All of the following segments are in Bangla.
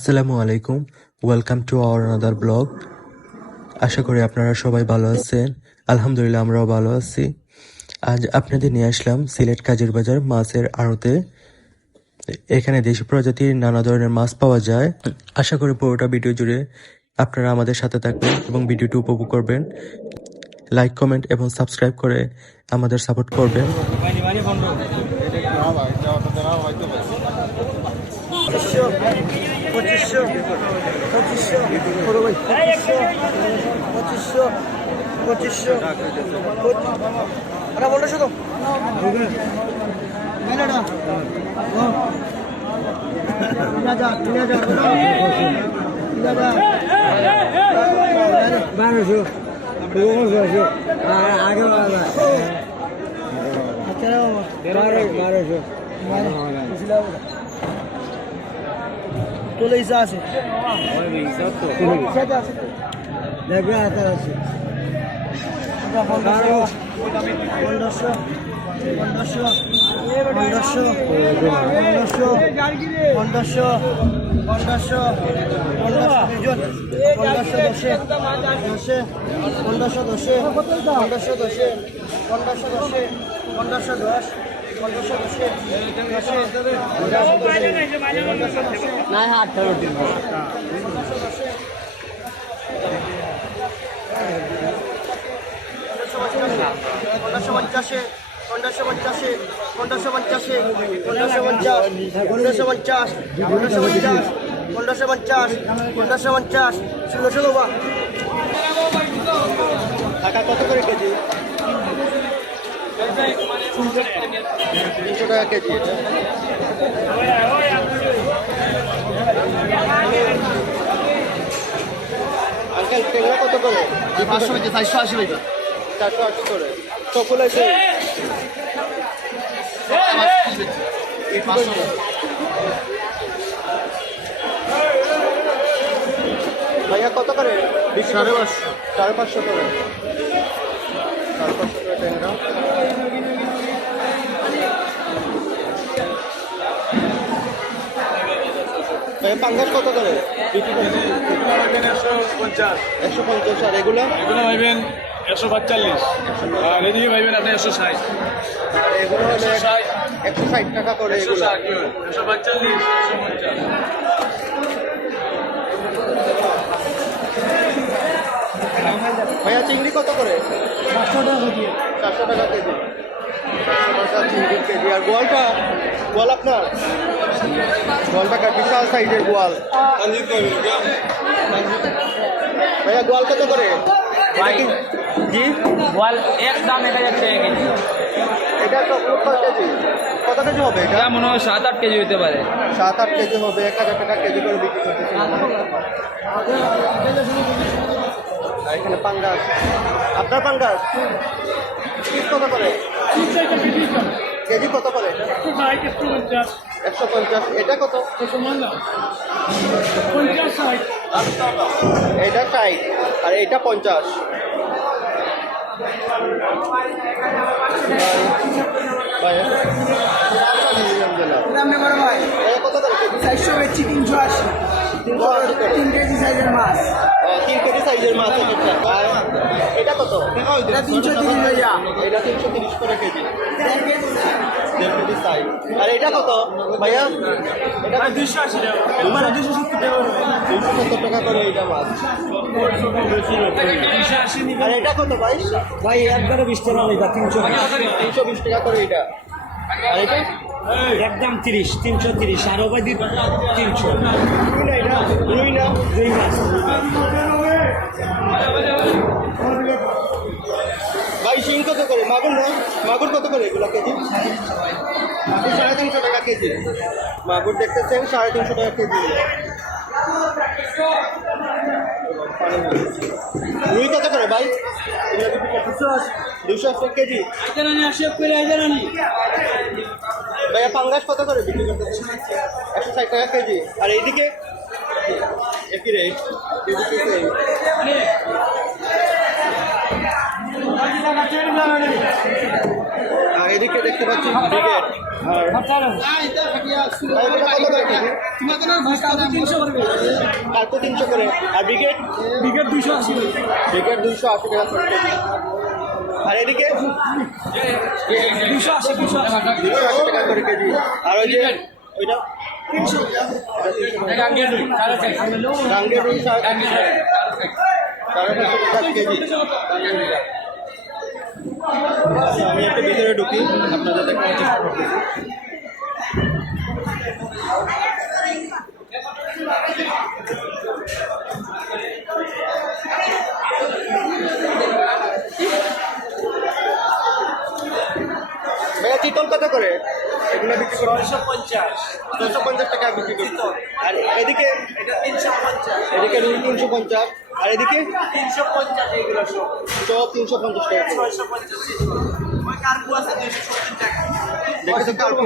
আসসালামু আলাইকুম। Welcome to our another blog আশা করি আপনারা সবাই ভালো আছেন। আলহামদুলিল্লাহ, আমরাও ভালো আছি। আজ আপনাদের নিয়ে আসলাম সিলেট কাজের বাজার মাছের আড়তে। এখানে দেশি প্রজাতির নানা ধরনের মাছ পাওয়া যায়। আশা করি পুরোটা ভিডিও জুড়ে আপনারা আমাদের সাথে থাকবেন এবং ভিডিওটি উপভোগ করবেন। লাইক কমেন্ট এবং সাবস্ক্রাইব করে আমাদের সাপোর্ট করবেন। পঁচিশশো পঁচিশশো ওরা বলছো তো বারোশো বারোশো আগে বারোশো বারোশো তোলে ইসা আছে। দেখবে আকার আছে। পনেরোশো পনেরোশো পনেরোশো পনেরোশো পনেরোশো পনেরোশো পনেরোশো দশে দশে পনেরোশো দশে পনেরোশো দশে পনেরোশো দশে পনেরোশো দশ না আঠারো দিন পনেরোশো পঞ্চাশে পনেরোশো পঞ্চাশে পনেরোশো পঞ্চাশে পনেরোশো পঞ্চাশ পনেরোশো পঞ্চাশ পনেরোশো পঞ্চাশ পনেরোশো পঞ্চাশ পনেরোশো পঞ্চাশ ষোলো ষোলো টাকা কত করে কেজি? তিনশো টাকা কেজি। আঙ্কেল টেংরা কত করে? পাঁচশো হয়েছে চারশো আশি হয়েছে চারশো আশি করে। চকুল আছে ভাইয়া কত করে? সাড়ে পাঁচশো। সাড়ে পাঁচশো করে। সাড়ে পাঁচশো। পাঙ্গাস কত করে? একশো পঞ্চাশ একশো পঞ্চাশ আর এগুলো? এগুলো ভাইবেন একশো পাঁচচল্লিশ। আর এদিকে ভাইবেন আপনি একশো ষাট। এগুলো একশো ষাট। টাকা করে একশো এগুলো। একশো পাঁচচল্লিশ ভাইয়া চিংড়ি কত করে? চারশো টাকা কেজি। চারশো টাকা কেজি। চারশো কেজি আর গোয়ালটা গোয়াল আপনার? গোয়ালটা বিশাল সাইজের গোয়াল? ভাইয়া গোয়াল কত করে? জি? বল এক দাম এক হাজার টাকা কেজি। এটা কেজি। কত কেজি হবে এটা? মনে হয় সাত আট কেজি হতে পারে। সাত আট কেজি হবে এক হাজার টাকা কেজি করে বিক্রি করতেছে। আর এখানে পাঙ্গাস। আপনার পাঙ্গাস? কত করে? কেজি কত করে? এটা একশো পঞ্চাশ। এটা কত? এটা ষাট। আর এটা পঞ্চাশ। কত করে? চারশো বেচছি তিনশো আশি। তিন কেজি সাইজের মাছ। তিন কেজি সাইজের মাছ এটা আর এটা কত? এটা তিনশো তিরিশ এটা তিনশো তিরিশ করে কেজি। দেড় কেজি সাইজ। আর এটা কত ভাইয়া? এটা দুইশো আশি টাকা। দুইশো সত্তর টাকা দুইশো সত্তর টাকা করে এটা মাছ। আর এটা কত ভাই? ভাই একবারে বিশ টাকা লইবা তিনশো তিনশো বিশ টাকা করে এটা। আর এটা? একদম তিরিশ তিনশো তিরিশ আর ওভার তিনশো রুই না দুই মাছ ভাই শিং কত করে? মাগুর না? মাগুর কত করে এগুলো কেজি? মাগুর সাড়ে তিনশো টাকা কেজি। মাগুর দেখতেছেন সাড়ে তিনশো টাকা কেজি। রুই কত করে ভাই? দুশো আশি কেজি। ভাইয়া পাঙ্গাস কত করে বিক্রি করতেছে? একশো ষাট টাকা কেজি। আর এইদিকে? একই রেট এদিকে আর এদিকে দেখতে পাচ্ছি ব্রিগেড। আর ভাই, এগুলো কত করে কেজি? কার্পো তিনশো করে। আর ব্রিগেড? বিকেট দুশো আশি। ব্রিগেড দুশো আশি টাকা। আর এদিকে? দুশো আশি দুশো আশি। টাকা করে কেজি। আর ওই যে ওইটা? গাঙ্গের রুই সাড়ে সাড়ে টাকা কেজি। আচ্ছা, আমি একটু ভিতরে ঢুকি আপনাদের দেখানোর চেষ্টা করতেছি ভাইয়া চিতল কত করে? এগুলো বিক্রি করে। ছয়শো পঞ্চাশ। ছশো পঞ্চাশ টাকা বিক্রি করতে আর এদিকে? এটা তিনশো পঞ্চাশ। এদিকে তিনশো পঞ্চাশ। আর এদিকে? তিনশো পঞ্চাশ এগুলো সব। সব তিনশো পঞ্চাশ টাকা। ছয়শো পঞ্চাশ কার্পু আছে দুইশো সত্তর টাকা। দেখেছি কার্পু।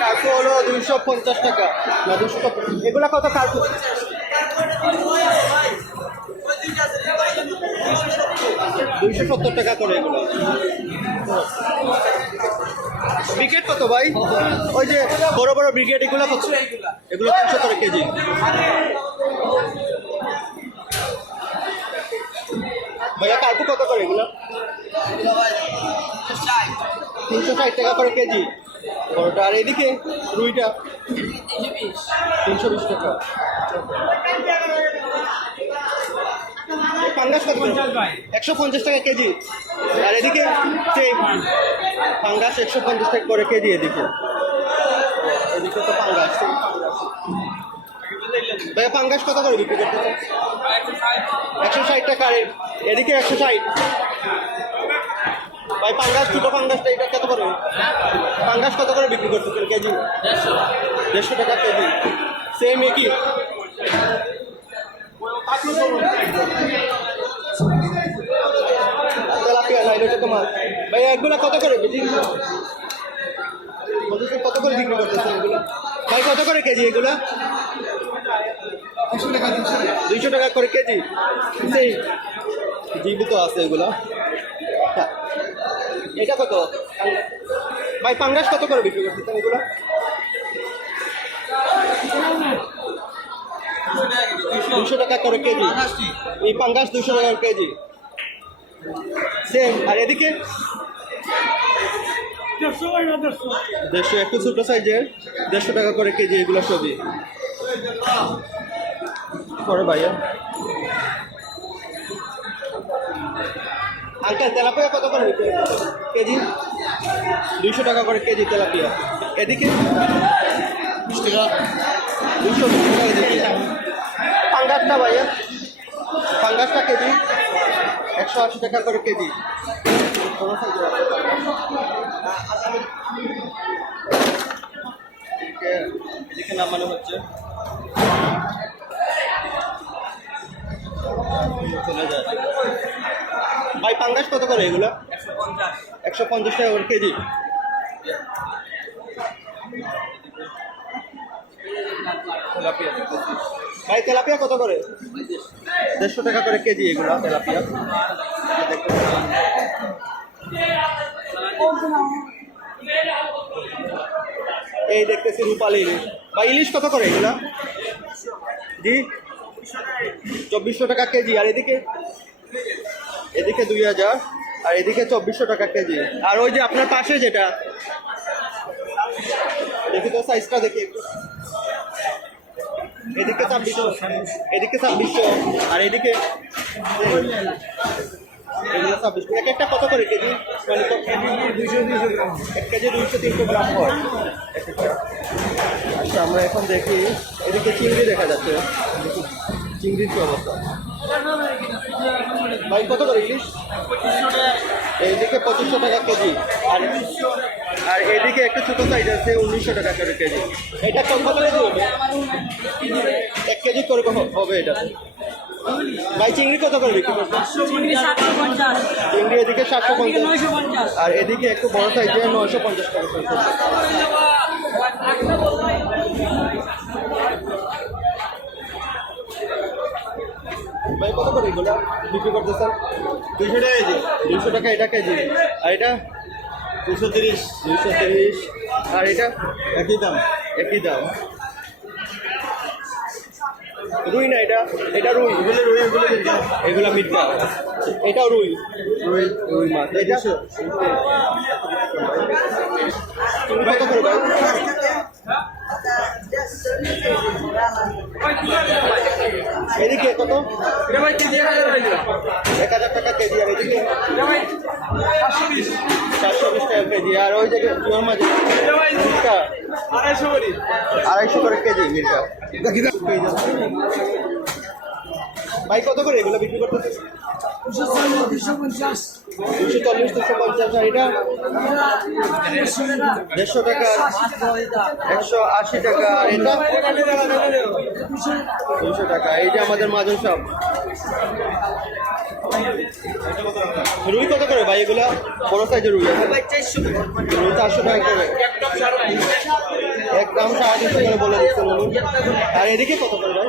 কার্পু হলো দুইশো পঞ্চাশ টাকা। না দুশো এগুলা কত কার্পু? দুইশো সত্তর টাকা করে এগুলো। ব্রিগেড কত ভাই। ওই যে বড় বড় ব্রিগেড এগুলো কত এগুলো তিনশো করে কেজি। ভাইয়া কার্পু কত করে এগুলো? তিনশো ষাট টাকা করে কেজি। বড়টা আর এদিকে রুইটা। তিনশো বিশ টাকা। পাঙ্গাস কত? একশো পঞ্চাশ টাকা কেজি। আর এদিকে সেম পাঙ্গাস একশো পঞ্চাশ টাকা করে কেজি এদিকে। এদিকে তো কত করে বিক্রি করতে একশো ষাট টাকা এদিকে একশো ষাট। ভাই, পাঙ্গাস, ছোটো পাঙ্গাসটা এটা কত করে? পাঙ্গাস কত করে বিক্রি করতেছেন কেজি? দেড়শো টাকা কেজি। সেম একই তেলাপিয়া না এটা তো মাছ ভাই এগুলো কত করে কেজি? কত করে বিক্রি করতেছেন এগুলো? ভাই কত করে কেজি এগুলো? দুইশো টাকা করে কেজি? সেই জীবিত আছে এগুলো। এটা কত? ভাই পাঙ্গাস কত করে বিক্রি করতেছেন এগুলো? দুশো টাকা করে কেজি। এই পাঙ্গাস দুশো টাকা কেজি। সেম। আর এদিকে? দেড়শো একটু ছোটো সাইজের, দেড়শো টাকা করে কেজি এগুলো সবই। করে ভাইয়া। আঙ্কেল তেলাপিয়া কত করে? কেজি? দুইশো টাকা করে কেজি তেলাপিয়া। এদিকে? দুশো পাঙ্গাসটা ভাইয়া। পাঙ্গাসটা কেজি? একশো আশি টাকা করে কেজি। এদিকে নামানো হচ্ছে ভাই পাঙ্গাস কত করে এগুলো? একশো পঞ্চাশ টাকা করে কেজি। ভাই, তেলাপিয়া কত করে? দেড়শো টাকা করে কেজি এগুলো, তেলাপিয়া। দেখতে। এই দেখতেছি রূপালি। ভাই ইলিশ কত করে এগুলা? জি? চব্বিশশো টাকা কেজি। আর এদিকে? এদিকে দুই হাজার। আর এদিকে চব্বিশশো টাকা কেজি। আর ওই যে আপনার পাশে যেটা? দেখি তো সাইজটা দেখি এদিকে ছাব্বিশশো। এদিকে ছাব্বিশশো। আর এদিকে? এগুলো এক একটা কত করে কেজি? মানে দুইশো দুইশো গ্রাম। এক কেজি দুইশো তিনশো গ্রাম হয়। এক একটা আচ্ছা আমরা এখন দেখি এদিকে চিংড়ি দেখা যাচ্ছে। চিংড়ির কি অবস্থা? ভাই কত করে ইলিশ? এইদিকে পঁচিশশো টাকা কেজি। আর আর এদিকে একটু ছোটো সাইজ আছে উনিশশো টাকা করে কেজি। এটা কত কত কেজি হবে? এক কেজি করে হবে এটা। ভাই চিংড়ি কত করে বিক্রি করছে চিংড়ি এদিকে সাতশো পঞ্চাশ। আর এদিকে একটু বড় সাইজে নয়শো পঞ্চাশ টাকা করে ভাই কত করে এগুলো বিক্রি করতেছেন? দুইশো টাকা কেজি। দুইশো টাকা এটা কেজি। আর এটা? দুশো তিরিশ। দুশো তিরিশ। আর এটা? একই দাম। একই দাম। রুই না এটা এটা রুই। এগুলো রুই এগুলো এগুলো মির্কা এটাও রুই। রুই রুই মাছ এটা কত করে? এদিকে কত? এক হাজার টাকা কেজি আর এদিকে? চারশো বিশ টাকা কেজি আর ওই যে মাঝে আড়াইশো করি। আড়াইশো করে কেজি মির্কা ভাই, কত করে এগুলো বিক্রি করতে দুশো চল্লিশ, দুশো পঞ্চাশ দেড়শো টাকা। আশি টাকা। আর দুশো টাকা। আমাদের সব। রুই কত করে ভাই এগুলা? বড় সাইজের রুই রুই চারশো টাকা করে। একদম সাড়ে তিনশো করে বলে দিচ্ছে আর এদিকে কত করে ভাই?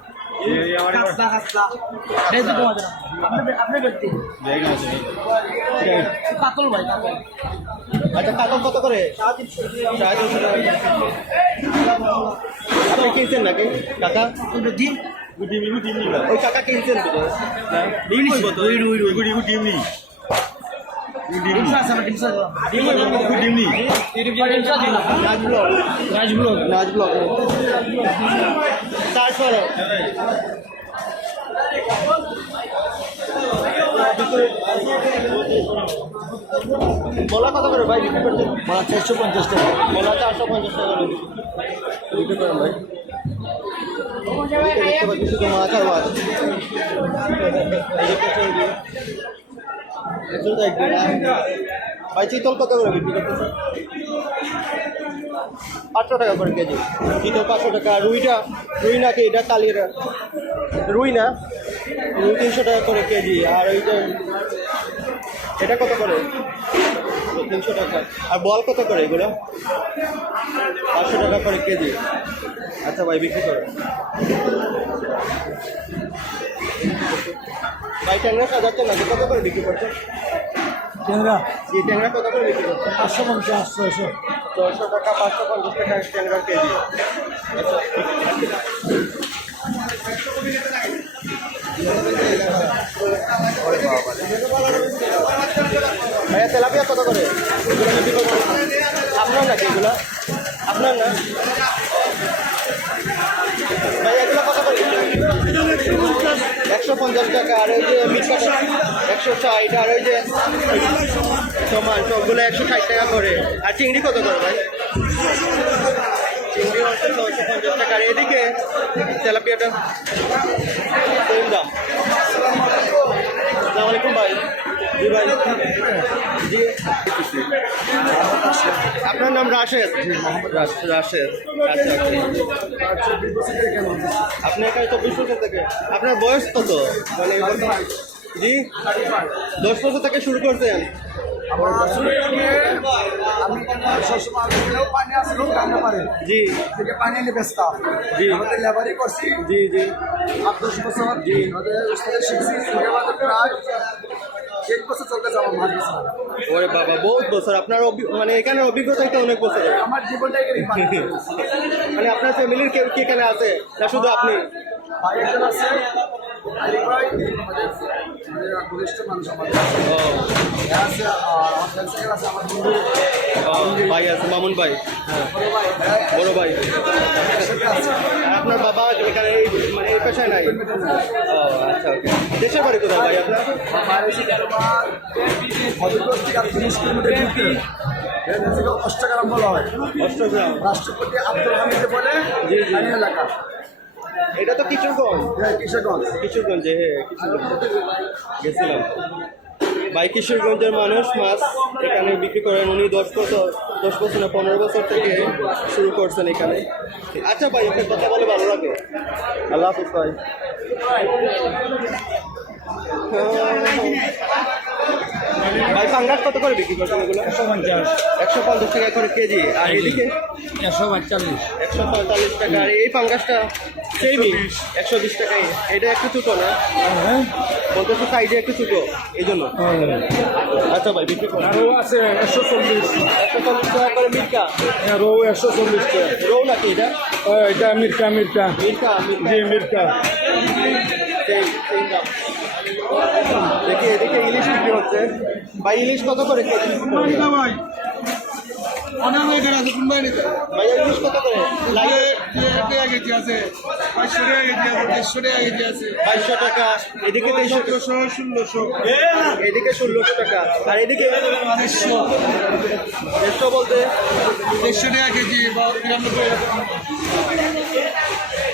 কত করে এগুলো ভাই আচ্ছা কাতল কত করে? সাড়ে তিনশো টাকা। আপনি কিনছেন নাকি? কাকা? ওই কাকা কিনছেন তো ডিম কত? ওই রুই রুই। ডিমনি ডিমনি নাচ ব্লগ নাচ ব্লগ বলা কত করে ভাই? বিক্রি করছেন বলা চারশো পঞ্চাশ টাকা। বলা চারশো পঞ্চাশ টাকা করে। বিক্রি করেন ভাই। শুধু মাছ আর মাছ। ভাই চিতল কত করে বিক্রি করতেছে পাঁচশো টাকা করে কেজি। চিতল পাঁচশো টাকা। রুইটা, রুই নাকি এটা কালির রুই না? রুই তিনশো টাকা করে কেজি। আর ওই যে, এটা কত করে? তিনশো টাকা। আর বল কত করে এগুলো? পাঁচশো টাকা করে কেজি। আচ্ছা ভাই, বিক্রি করে। ভাই ট্যাংরা সাজাচ্ছেন নাকি? কত করে বিক্রি করছেন? ট্যাংরা। জি ট্যাংরা কত করে বিক্রি করছেন? পাঁচশো পঞ্চাশ ছয়শো। ছশো টাকা পাঁচশো পঞ্চাশ টাকা ট্যাংরা কেজি। ভাইয়া তেলাপিয়া কত করে? আপনার নাকি এগুলো? আপনার না? ভাই এগুলো কত করে? একশো পঞ্চাশ টাকা, আর ওই যে মিটকাটা, একশো ষাট, আর ওই যে তোমার সবগুলো একশো ষাট টাকা করে। আর চিংড়ি কত করে ভাই? চিংড়ি হচ্ছে পঞ্চাশ টাকা। আর এদিকে তেলাপিয়াটা দাম। আসসালামাইকুম ভাই। আপনার নাম রাশেদ? রাশ- রাশেদ আচ্ছা আপনি এখানে চব্বিশ বছর থেকে আপনার বয়স কত? মানে জি? দশ বছর থেকে শুরু করছেন? জি। থেকে পানি এনে বেচতাম জি। আমাদের লেবারই করছি জি জি। আট দশ বছর। জি। আমাদের শিখছি প্রায় এক বছর চলতে যাব মাছ বেচা ওরে বাবা বহুত বছর। আপনার মানে এখানে অভিজ্ঞতা তো অনেক বছর। আমার জীবনটা মানে আপনার ফ্যামিলির কেউ কি এখানে আছে? না শুধু আপনি? ভাই একজন আছে। আলী ভাই আমাদের আমাদের ঘনিষ্ঠ মানুষ আমাদের আছে আর আমার ফ্রেন্ড আছে আমার বন্ধু। ভাই আছে মামুন ভাই। হ্যাঁ। বড় ভাই আর আপনার বাবা এখানে এই মানে এই পেশায় নাই? ও আচ্ছা ওকে। দেশের বাড়ি কোথায় ভাই আপনার? তিরিশ কিলোমিটার অষ্টগ্রাম বলা হয়। অষ্টগ্রাম। রাষ্ট্রপতি আব্দুল হামিদ বলে এলাকা। এটা তো কিশোরগঞ্জ। হ্যাঁ, কিশোরগঞ্জ। কিশোরগঞ্জে হ্যাঁ কিশোরগঞ্জ। গেছিলাম। ভাই কিশোরগঞ্জের মানুষ মাছ এখানে বিক্রি করেন। উনি দশ বছর দশ বছর না পনেরো বছর থেকে শুরু করছেন এখানে। আচ্ছা ভাই আপনার কথা বলে ভালো লাগে। আল্লাহ হাফিজ ভাই। ভাই পাঙ্গাস কত করে বিক্রি করছেন এগুলো? একশো পঞ্চাশ। একশো পঞ্চাশ টাকা করে কেজি। আর এদিকে? একশো পঁয়তাল্লিশ। একশো পঁয়তাল্লিশ টাকা। আর এই পাঙ্গাসটা সেমই একশো বিশ টাকাই এটা একটু ছোটো না? বলতেছে সাইজে একটু ছোটো এই জন্য। আচ্ছা ভাই বিক্রি করুন আরও আছে একশো চল্লিশ। একশো চল্লিশ টাকা করে মির্কা রৌ একশো চল্লিশ টাকা। রৌ নাকি এটা? ও, এটা মির্কা মির্কা মির্কা মির্কা জি মির্কা সেই সেই দাম। দেখি এদিকে ইলিশ বিক্রি হচ্ছে। ভাই ইলিশ কত করে কেজি? ভাই। ইলিশ কত করে? লাগে টাকা কেজি আছে পাঁচশো টাকা কেজি আছে দেড়শো টাকা কেজি আছে। বাইশশো টাকা এদিকে তেইশশো ষোলোশো এদিকে ষোলোশো টাকা আর এদিকে দেড়শো। দেড়শো বলতে? দেড়শো টাকা কেজি বা বিরানব্বই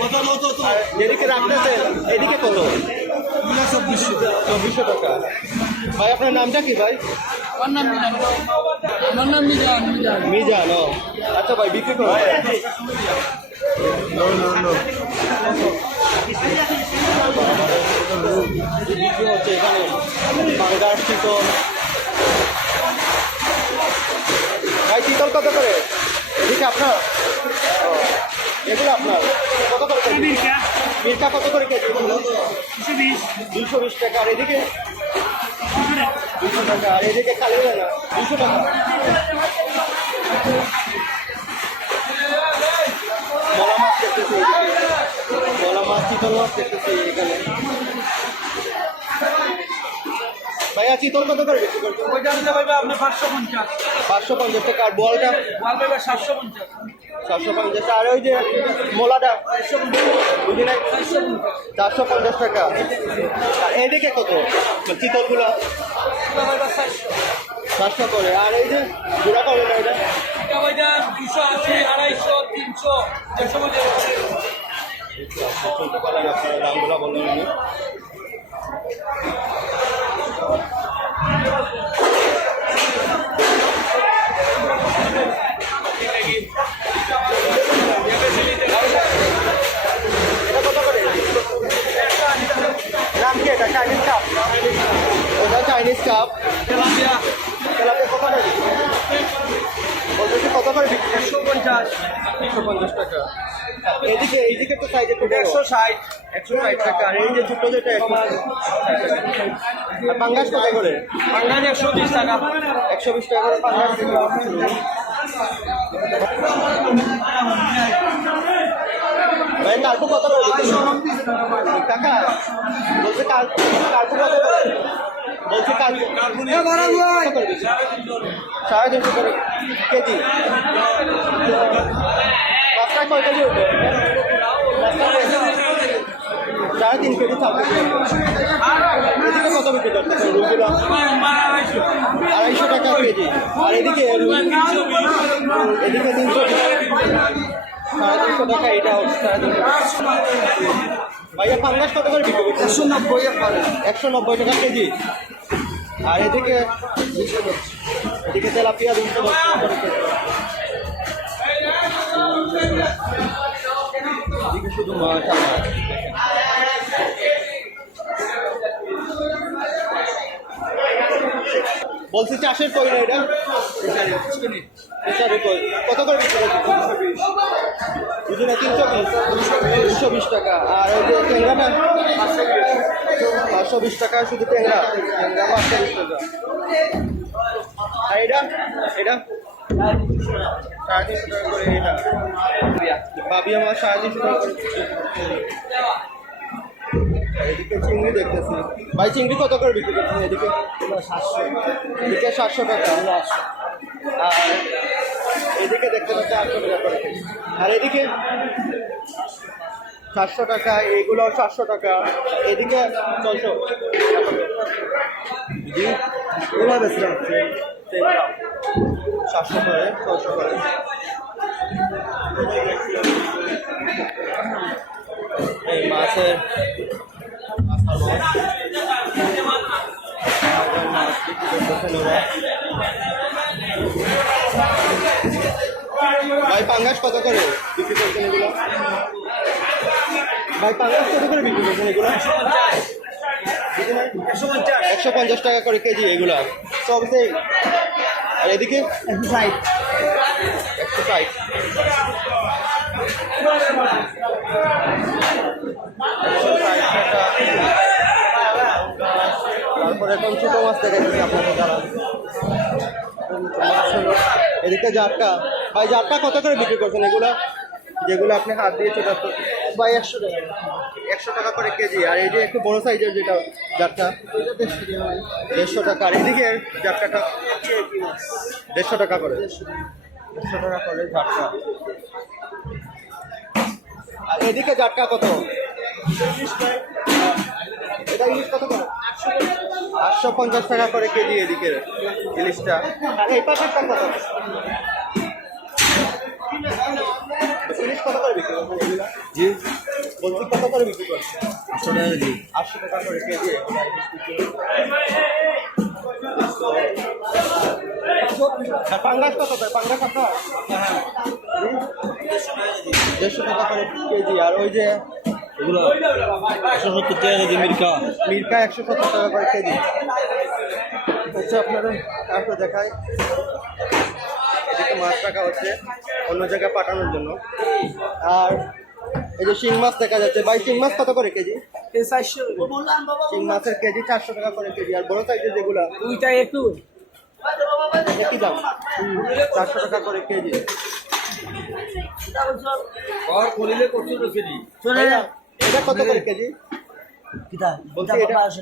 কত যেদিকে রাখতেছেন এদিকে কত? চব্বিশশো। চব্বিশশো টাকা। ভাই আপনার নামটা কি ভাই? আমার নাম মিজান আমার নাম মিজান মিজান মিজান ও। আচ্ছা ভাই বিক্রি করো। বিক্রি হচ্ছে এখানে বাঙ্গার চিতল। ভাই চিতল কত করে? এদিকে আপনার? এগুলো আপনার। কত করে মির্কা কত করে কেজি? দুশো বিশ। টাকা। আর এদিকে? দুশো টাকা। আর এদিকে খালি না দুশো টাকা মলা মাছ দেখতেছি। মলা মাছ চিতল মাছ দেখতেছি এখানে ভাইয়া চিতল কত করে বিক্রি করছেন ওইটা দিতে পারবে আপনি পাঁচশো পঞ্চাশ। পাঁচশো পঞ্চাশ টাকা আর বলটা? মাল পাইবে সাতশো পঞ্চাশ। সাতশো পঞ্চাশ। আর ওই যে মোলাটা বুঝি নাই চারশো পঞ্চাশ টাকা। এদিকে কত? চিতলগুলা? চারশো করে। আর এই যে জোড়া করে না এটা? দুশো আশি আড়াইশো তিনশো দেড়শো পারলেন আপনারা দামগুলো বললেন উনি একশো পঞ্চাশ টাকা। এদিকে এইদিকে তো সাইজ একটু একশো ষাট একশো ষাট টাকা। আর এই যে ছোট যেটা একশো আর পাঙ্গাস কত করে? একশো বিশ টাকা। একশো বিশ টাকা করে পাঙ্গাস। ভাই কত বলছে কত বলছে বিক্রি? সাড়ে তিনশো করে কেজি। সাড়ে তিন কেজি চাল এদিকে কত বিক্রি রুগুলো আড়াইশো টাকা কেজি আর এদিকে এদিকে তিনশো সাড়ে তিনশো টাকা এটা হচ্ছে সাড়ে তিনশো ভাইয়া পাঙ্গাস কত করে বিক্রি একশো নব্বই একশো নব্বই টাকা কেজি। আর এদিকে এদিকে তেলাপিয়া দুশো দশ টাকা শুধু আর বলছি চাষের কই না এটা? কত করে বিক্রি করছে না তিনশো বিশ। দুশো বিশ টাকা। আর ওই যে ট্যাংরাটা? পাঁচশো বিশ টাকা শুধু ট্যাংরা। ট্যাংরা পাঁচশো বিশ টাকা। আর এটা এটা সাড়ে তিনশো টাকা করে এটা ভাবি আমার সাড়ে তিনশো টাকা করে। এদিকে চিংড়ি দেখতেছি। ভাই চিংড়ি কত করে বিক্রি করছেন? এদিকে সাতশো। এদিকে সাতশো টাকা। আর এদিকে দেখতে পাচ্ছি আটশো টাকা করে আর এদিকে সাতশো টাকা এগুলো সাতশো টাকা। এদিকে ছয়শো সাতশো করে এই মাছের মাথার মাছ মাছ বিক্রি ভাই পাঙ্গাস কত করে বিক্রি করছেন এগুলো? ভাই পাঙ্গাস কত করে বিক্রি করছেন এগুলো? একশো পঞ্চাশ টাকা করে কেজি এগুলা। সব সেই আর এদিকে? একশো ষাট একশো ষাট একশো ষাট টাকা তারপরে এখন ছোটো মাছ দেখা যাচ্ছে আপনাদের দ্বারা। এদিকে জাটকা। ভাই জাটকা কত করে বিক্রি করছেন? এগুলো যেগুলো আপনি হাত দিয়ে ছোট ভাই একশো টাকা। একশো টাকা করে কেজি। আর এই যে একটু বড় সাইজের যেটা জাটকা দেড়শো টাকা। আর এদিকে জাটকাটা দেড়শো টাকা করে। দেড়শো টাকা করে জাটকা আর এদিকে জাটকা কত? এটা ইলিশ কত করে? আটশো পঞ্চাশ টাকা করে কেজি এদিকে ইলিশটা। আর এই পাশেরটা কত? ইলিশ কত করে বিক্রি এগুলা? বলছি কত করে বিক্রি আটশো টাকা কেজি। আটশো টাকা করে কেজি। পাঙ্গাস কত করে? পাঙ্গাস আপনার? দেড়শো টাকা করে কেজি আর ওই যে একশো সত্তর টাকা কেজি মির্কা। মির্কা একশো সত্তর টাকা করে কেজি। হচ্ছে আপনাদের তারপর দেখাই। এদিকে মাছ রাখা হচ্ছে অন্য জায়গায় পাঠানোর জন্য। আর এই যে শিং মাছ দেখা যাচ্ছে ভাই শিং মাছ কত করে কেজি? মাছের কেজি চারশো টাকা করে কেজি আর বড় সাইজের যেগুলো। দুইটা একটু। একই দাম? চারশো টাকা করে কেজি। ভাইয়া, এটা কত করে কেজি? বলছি এটা বারোশো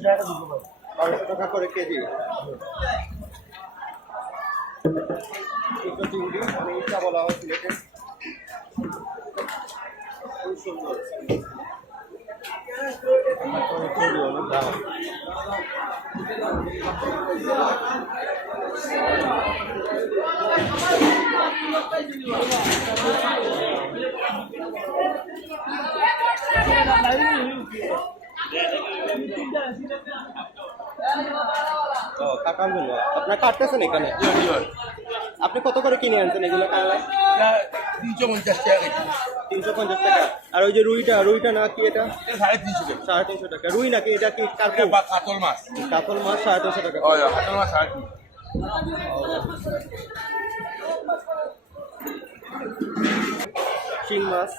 টাকা করে কেজি। চিংড়ি মানে ইচ্ছা বলা হয় সিলেটে খুব সুন্দর। জন্য আপনার কাটতেছেন এখানে? আপনি কত করে কিনে আনছেন এগুলো কাংলা তিনশো পঞ্চাশ টাকা কেজি। তিনশো পঞ্চাশ টাকা। আর ওই যে রুইটা রুইটা না কি এটা? এটা সাড়ে তিনশো টাকা সাড়ে তিনশো টাকা। রুই নাকি এটা কি এটা কার্পু বা কাতল মাছ। কাতল মাছ সাড়ে তিনশো টাকা। কাতল মাছ সাড়ে তিনশো। শিং মাছ।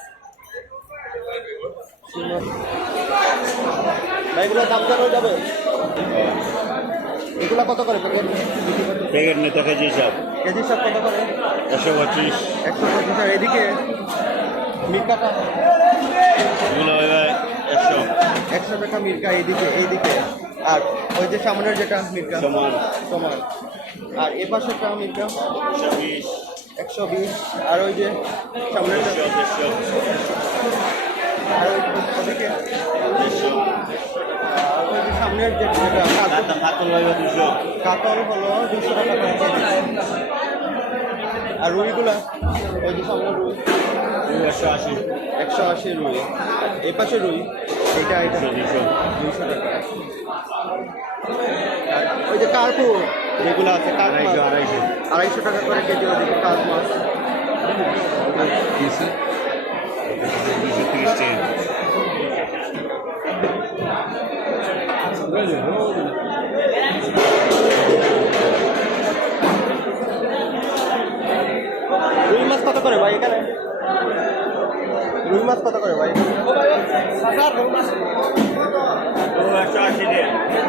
শিং মাছ। ভাই এগুলো দাম জানা যাবে? এগুলো কত করে প্যাকেট প্যাকেট নেতা কেজি সব কেজি সব কত করে? একশো পঁচিশ। একশো পঁচিশ আর এদিকে মির্কাটা এগুলো একশো। একশো টাকা মির্কা এইদিকে এইদিকে। আর ওই যে সামনের যেটা মির্কা সমান। সমান। আর এ পাশেরটা মির্কা একশো বিশ। একশো বিশ। আর ওই যে সামনেরটা দেড়শো আর ওই ওদিকে? আর ওই যে সামনের যে কাতল- হইবে দুশো। কাতল হলো দুশো টাকা করে। আর রুইগুলা ওই যে সামনে রুই। একশো আশি। একশো আশি রুই। এই পাশে রুই এইটা এটা দুশো দুইশো টাকা। ওই যে কার্পু যেগুলো আছে কার্প মাছ। আড়াইশো আড়াইশো। টাকা করে কেজি ওদিকে কার্প মাছ দুশো তিরিশ টাকা। রুই মাছ কত করে ভাই এখানে? রুই মাছ কত করে ভাই?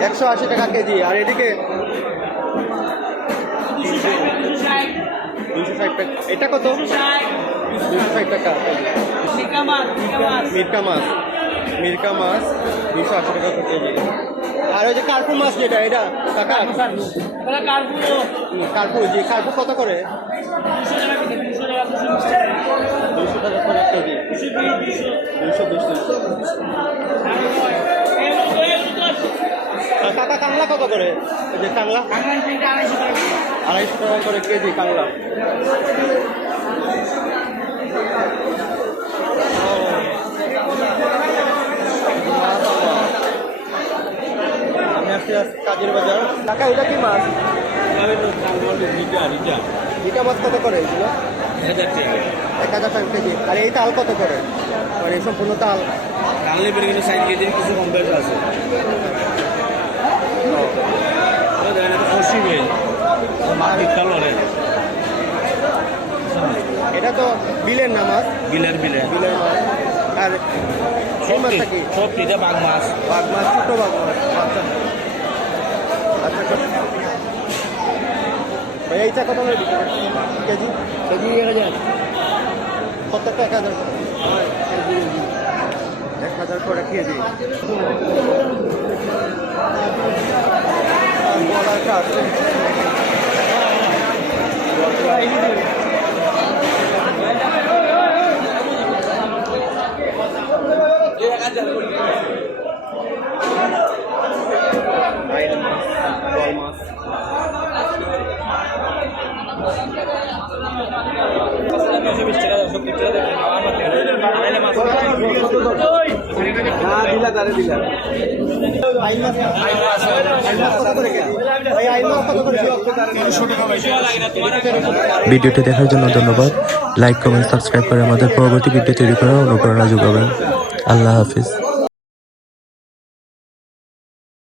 একশো আশি টাকা কেজি আর এদিকে? দুশো ষাট টাকা। এটা কত? দুশো ষাট টাকা। মিরকা মাছ। মিরকা মাছ দুশো আশি টাকা কেজি। আর ওই যে কার্পু মাছ যেটা এটা? কাকা কার্পু জি কার্পু। কত করে? দুশো টাকা করে কেজি। দুশো বিশ আর কাকা কাংলা কত করে? ওই যে কাংলা? আড়াইশো টাকা করে কেজি কাংলা আমি আসছি আজ কাজের বাজার কাকা এটা কি মাছ? রিটা মাছ কত করে এগুলো? এক হাজার টাকা কেজি। আর এই তাল কত করে? মানে সম্পূর্ণ তাল কাললে বেড়ে গেলে ষাট কেজির কিছু কম বেশ আছে এটা এটা তো বিলের না মাছ? বিলের বিলে বিলের মাছ। আর সেই মাছটা কি? সব বাঘ মাছ। বাঘ মাছ ছোটো বাঘ মাছ। আচ্ছা। ভাই এইটা কত করে? কেজি? কেজি এক হাজার। প্রত্যেকটা এক হাজার এক হাজার করে কেজি। আর বলাটা আছে বল মাছ আইন আইন মাছ ভিডিওটি দেখার জন্য ধন্যবাদ। লাইক কমেন্ট সাবস্ক্রাইব করে আমাদের পরবর্তী ভিডিও তৈরি করার অনুপ্রেরণা যোগাবেন। আল্লাহ হাফিজ।